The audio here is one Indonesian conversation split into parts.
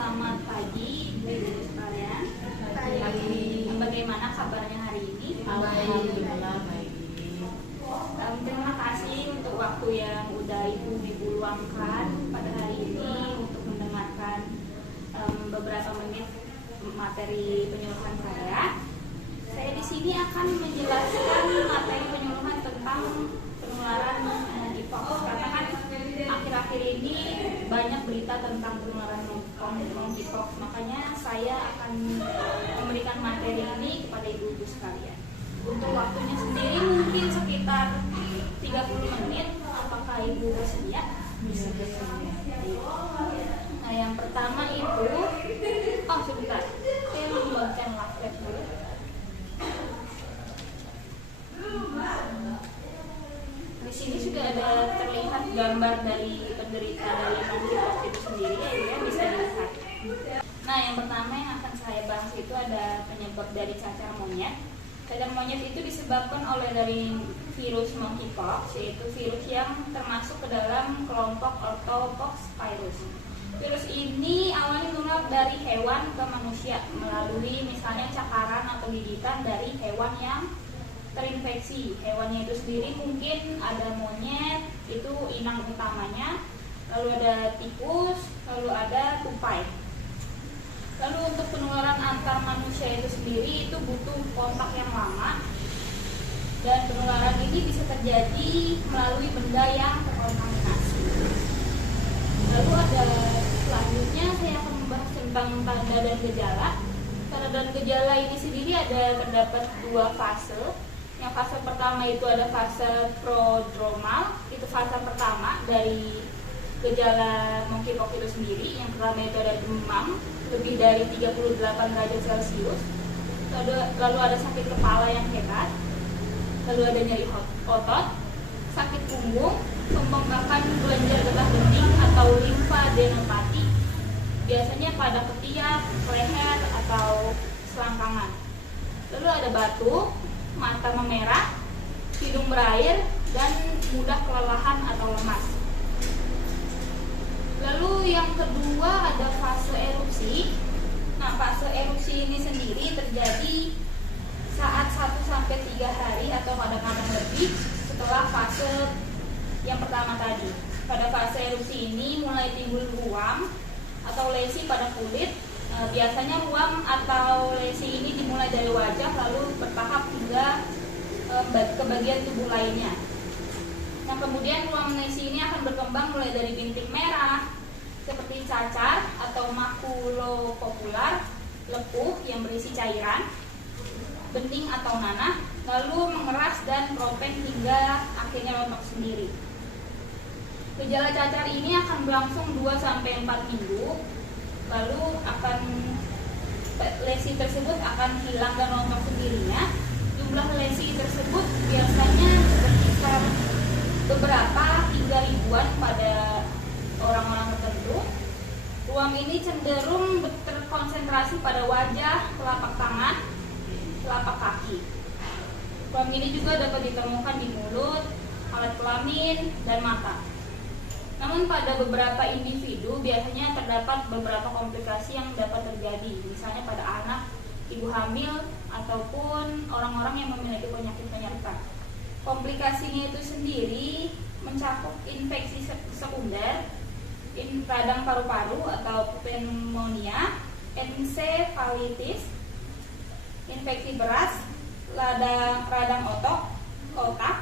Selamat pagi ibu-ibu sekalian. Bagaimana kabarnya hari ini? Alhamdulillah baik. Terima kasih untuk waktu yang udah ibu luangkan pada hari ini untuk mendengarkan beberapa menit materi penyuluhan saya. Saya di sini akan menjelaskan materi penyuluhan tentang penularan monkeypox, karena kan akhir-akhir ini banyak berita tentang penularan monkeypox. Makanya saya akan memberikan materi ini kepada ibu-ibu sekalian. Untuk waktunya sendiri mungkin sekitar 30 menit. Apakah ibu bersedia? Bisa bersedia. Nah, yang pertama itu, sebentar, saya membagikan laptop dulu. Di sini sudah ada terlihat gambar dari penderita dari monkeypox itu sendiri, ya bisa dilihat. Nah, yang pertama yang akan saya bahas itu ada penyebab dari cacar monyet. Cacar monyet itu disebabkan oleh dari virus monkeypox, yaitu virus yang termasuk ke dalam kelompok Orthopoxvirus. Virus ini awalnya menular dari hewan ke manusia melalui misalnya cakaran atau gigitan dari hewan yang terinfeksi. Hewannya itu sendiri mungkin ada monyet, itu inang utamanya, lalu ada tikus, lalu ada tupai. Lalu untuk penularan antar manusia itu sendiri itu butuh kontak yang lama, dan penularan ini bisa terjadi melalui benda yang terkontaminasi. Lalu ada selanjutnya saya akan membahas tentang tanda dan gejala. Tanda dan gejala ini sendiri terdapat dua fase. Yang fase pertama itu ada fase prodromal, itu fase pertama dari gejala monkeypox itu sendiri. Yang pertama itu ada demam lebih dari 38 derajat Celcius, lalu ada sakit kepala yang hebat, lalu ada nyeri otot, sakit punggung, pembengkakan kelenjar getah bening atau limfadenopati, biasanya pada ketiak, leher atau selangkangan. Lalu ada batuk, mata memerah, hidung berair, dan mudah kelelahan atau lemas. Lalu yang kedua ada fase erupsi. Nah, fase erupsi ini sendiri terjadi saat 1-3 hari atau kadang-kadang lebih setelah fase yang pertama tadi. Pada fase erupsi ini mulai timbul ruam atau lesi pada kulit. Biasanya ruam atau lesi ini dimulai dari wajah lalu bertahap hingga ke bagian tubuh lainnya. Nah, kemudian ruam lesi ini akan berkembang mulai dari bintik merah seperti cacar atau makulopopular, lepuh yang berisi cairan, bening atau nanah, lalu mengeras dan tropeng hingga akhirnya rontok sendiri. Gejala cacar ini akan berlangsung 2-4 minggu, lalu lesi tersebut akan hilang dan rontok sendirinya. Jumlah lesi tersebut biasanya berkisar beberapa hingga ribuan pada orang-orang tertentu. Ruam ini cenderung terkonsentrasi pada wajah, telapak tangan, telapak kaki. Ruam ini juga dapat ditemukan di mulut, alat kelamin, dan mata. Namun pada beberapa individu biasanya terdapat beberapa komplikasi yang dapat terjadi, misalnya pada anak, ibu hamil, ataupun orang-orang yang memiliki penyakit penyerta. Komplikasinya itu sendiri mencakup infeksi sekunder, radang paru-paru atau pneumonia, ensefalitis, infeksi beras, radang otak,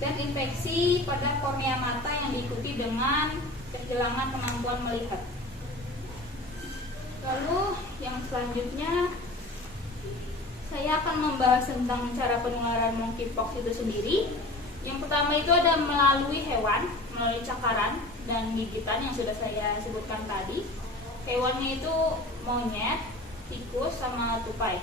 dan infeksi pada kornea mata yang diikuti dengan kehilangan kemampuan melihat. Lalu yang selanjutnya saya akan membahas tentang cara penularan monkeypox itu sendiri. Yang pertama itu ada melalui hewan, melalui cakaran dan gigitan yang sudah saya sebutkan tadi. Hewannya itu monyet, tikus, sama tupai.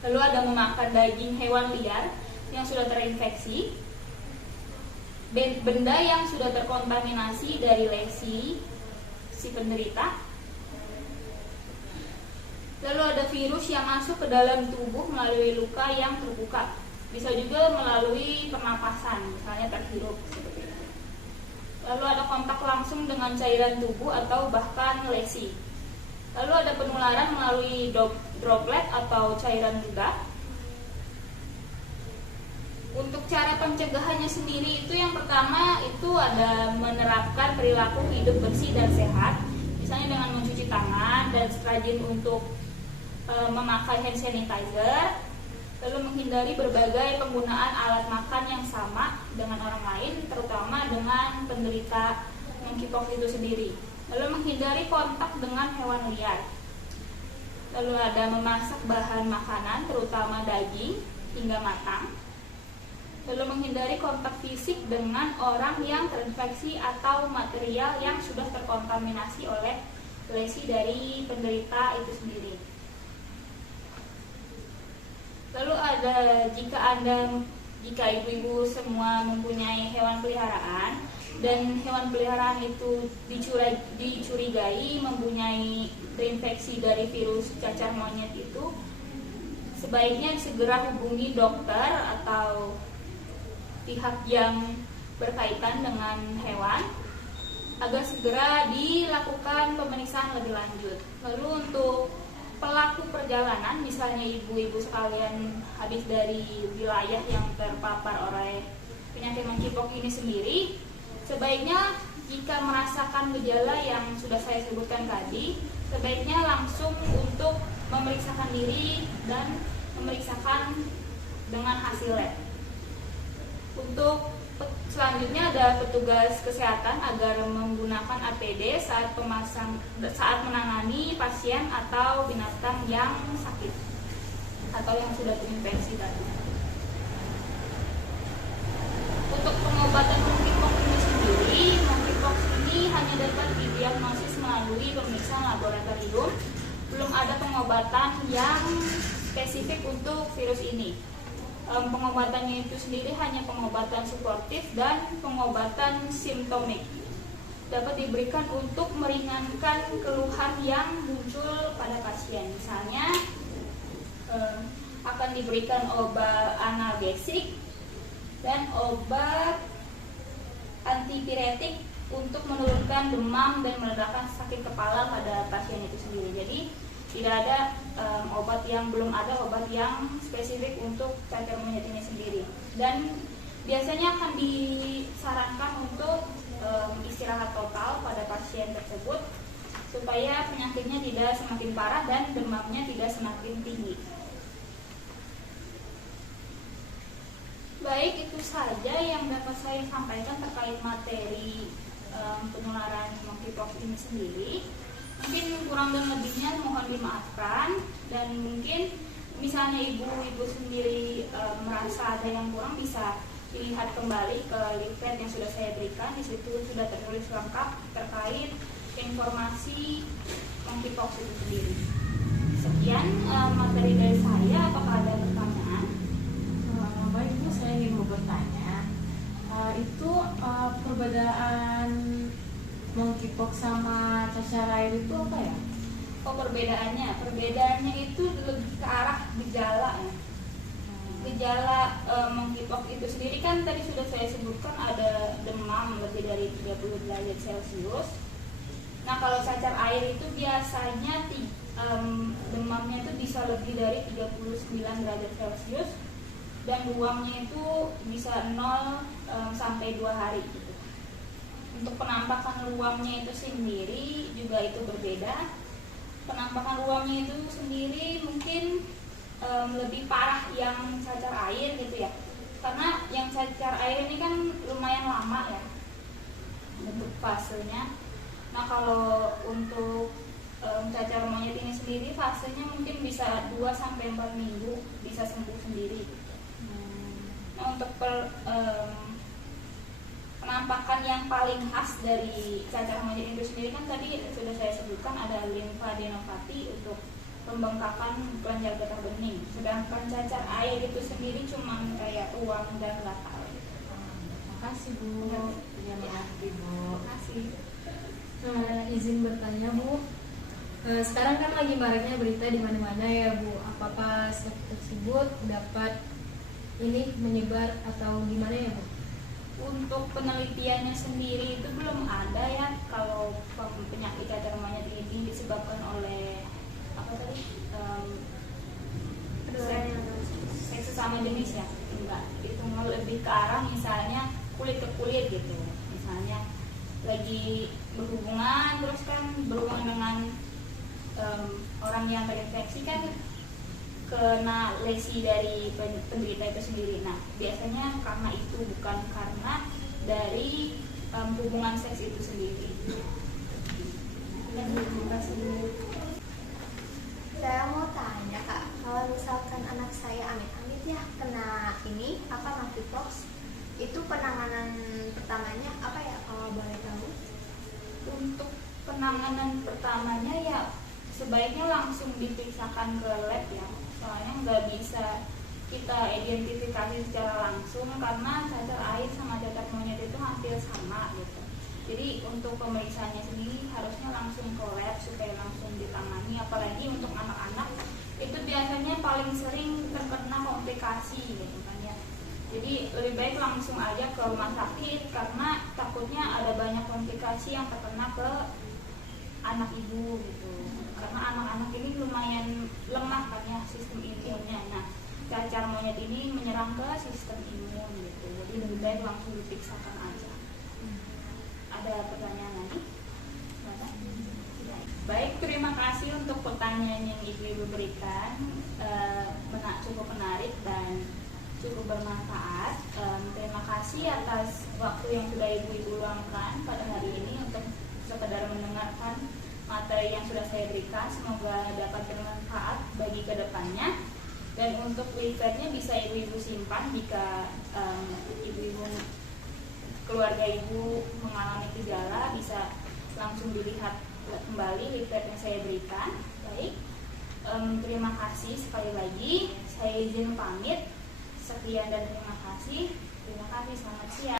Lalu ada memakan daging hewan liar yang sudah terinfeksi, benda yang sudah terkontaminasi dari lesi si penderita. Lalu ada virus yang masuk ke dalam tubuh melalui luka yang terbuka. Bisa juga melalui pernapasan, misalnya terhirup seperti itu. Lalu ada kontak langsung dengan cairan tubuh atau bahkan lesi. Lalu ada penularan melalui droplet atau cairan ludah. Untuk cara pencegahannya sendiri itu yang pertama itu ada menerapkan perilaku hidup bersih dan sehat, misalnya dengan mencuci tangan dan rajin untuk memakai hand sanitizer, lalu menghindari berbagai penggunaan alat makan yang sama dengan orang lain, terutama dengan penderita monkeypox itu sendiri. Lalu menghindari kontak dengan hewan liar. Lalu ada memasak bahan makanan, terutama daging hingga matang. Lalu menghindari kontak fisik dengan orang yang terinfeksi atau material yang sudah terkontaminasi oleh lesi dari penderita itu sendiri. Lalu ada jika ibu-ibu semua mempunyai hewan peliharaan dan hewan peliharaan itu dicurigai mempunyai terinfeksi dari virus cacar monyet itu, sebaiknya segera hubungi dokter atau pihak yang berkaitan dengan hewan agar segera dilakukan pemeriksaan lebih lanjut. Lalu untuk pelaku perjalanan, misalnya ibu-ibu sekalian habis dari wilayah yang terpapar oleh penyakit monkeypox ini sendiri, sebaiknya jika merasakan gejala yang sudah saya sebutkan tadi, sebaiknya langsung untuk memeriksakan diri dan memeriksakan dengan hasil lab. Untuk selanjutnya ada petugas kesehatan agar menggunakan APD saat menangani pasien atau binatang yang sakit atau yang sudah terinfeksi tadi. Untuk pengobatan monkeypox ini sendiri, monkeypox ini hanya dapat didiagnosis melalui pemeriksaan laboratorium. Belum ada pengobatan yang spesifik untuk virus ini. Pengobatannya itu sendiri hanya pengobatan suportif dan pengobatan simptomik. Dapat diberikan untuk meringankan keluhan yang muncul pada pasien. Misalnya akan diberikan obat analgesik dan obat antipiretik untuk menurunkan demam dan meredakan sakit kepala pada pasien itu sendiri. Jadi tidak ada belum ada obat yang spesifik untuk cacar monyet ini sendiri. Dan biasanya akan disarankan untuk istirahat total pada pasien tersebut supaya penyakitnya tidak semakin parah dan demamnya tidak semakin tinggi. Baik, itu saja yang dapat saya sampaikan terkait materi penularan monkeypox ini sendiri. Mungkin kurang dan lebihnya mohon dimaafkan, dan mungkin misalnya ibu-ibu sendiri merasa ada yang kurang, bisa dilihat kembali ke leaflet yang sudah saya berikan. Di situ sudah tertulis lengkap terkait informasi monkeypox itu sendiri. Sekian materi dari saya. Apakah ada pertanyaan? Baik Bu, saya ingin bertanya, itu perbedaan monkeypox sama cacar air itu apa ya? Perbedaannya itu lebih ke arah gejala ya. Gejala monkeypox itu sendiri kan tadi sudah saya sebutkan, ada demam lebih dari 30 derajat Celcius. Nah, kalau cacar air itu biasanya demamnya itu bisa lebih dari 39 derajat Celcius dan ruamnya itu bisa 0 sampai 2 hari gitu. Untuk penampakan ruamnya itu sendiri juga itu berbeda. Penampakan ruamnya itu sendiri mungkin lebih parah yang cacar air gitu ya, karena yang cacar air ini kan lumayan lama ya bentuk fasenya. Nah, kalau untuk cacar monyet ini sendiri fasenya mungkin bisa 2-4 minggu bisa sembuh sendiri. Nah, untuk penampakan yang paling khas dari cacar monyet itu sendiri kan tadi sudah saya sebutkan, ada limfadenopati untuk pembengkakan kelenjar getah bening. Sedangkan cacar air itu sendiri cuma kayak ruam dan gatal. Makasih Bu. Ya, makasih Bu. Makasih. Izin bertanya Bu, sekarang kan lagi maraknya berita di mana-mana ya Bu. Apakah seks tersebut dapat ini menyebar atau gimana ya Bu? Untuk penelitiannya sendiri itu belum ada ya kalau penyakit cacar monyet ini disebabkan oleh semua jenis ya, enggak, itu lebih ke arah misalnya kulit ke kulit gitu, misalnya lagi berhubungan terus kan berhubungan dengan orang yang terinfeksi kan kena lesi dari penderita itu sendiri. Nah biasanya karena itu, bukan karena dari hubungan seks itu sendiri. Terima kasih. Saya mau tanya Kak, kalau misalkan anak saya amit-amit ya kena ini apa monkeypox, itu penanganan pertamanya apa ya kalau boleh tahu? Untuk penanganan pertamanya ya sebaiknya langsung diperiksakan ke lab ya, soalnya nggak bisa kita identifikasi secara langsung karena cacar air sama cacar monyet itu hampir sama gitu. Jadi untuk pemeriksaannya sendiri harusnya langsung ke lab supaya langsung ditangani, apalagi untuk anak-anak itu biasanya paling sering terkena komplikasi gitu kan ya. Jadi lebih baik langsung aja ke rumah sakit karena takutnya ada banyak komplikasi yang terkena ke anak ibu gitu. Karena anak-anak ini lumayan lemah kan ya sistem imunnya. Nah, cacar monyet ini menyerang ke sistem imun gitu. Jadi lebih baik langsung diperiksakan aja. Ada pertanyaan lagi? Baik, terima kasih untuk pertanyaan yang Ibu-Ibu berikan. Cukup menarik dan cukup bermanfaat. Terima kasih atas waktu yang sudah Ibu-Ibu luangkan pada hari ini untuk sekedar mendengarkan materi yang sudah saya berikan. Semoga dapat bermanfaat bagi kedepannya. Dan untuk leafletnya bisa Ibu-Ibu simpan jika Ibu-Ibu keluarga Ibu mengalami gejala, bisa langsung dilihat kembali leaflet yang saya berikan. Baik, terima kasih sekali lagi. Saya izin pamit. Sekian dan terima kasih. Terima kasih, selamat siang.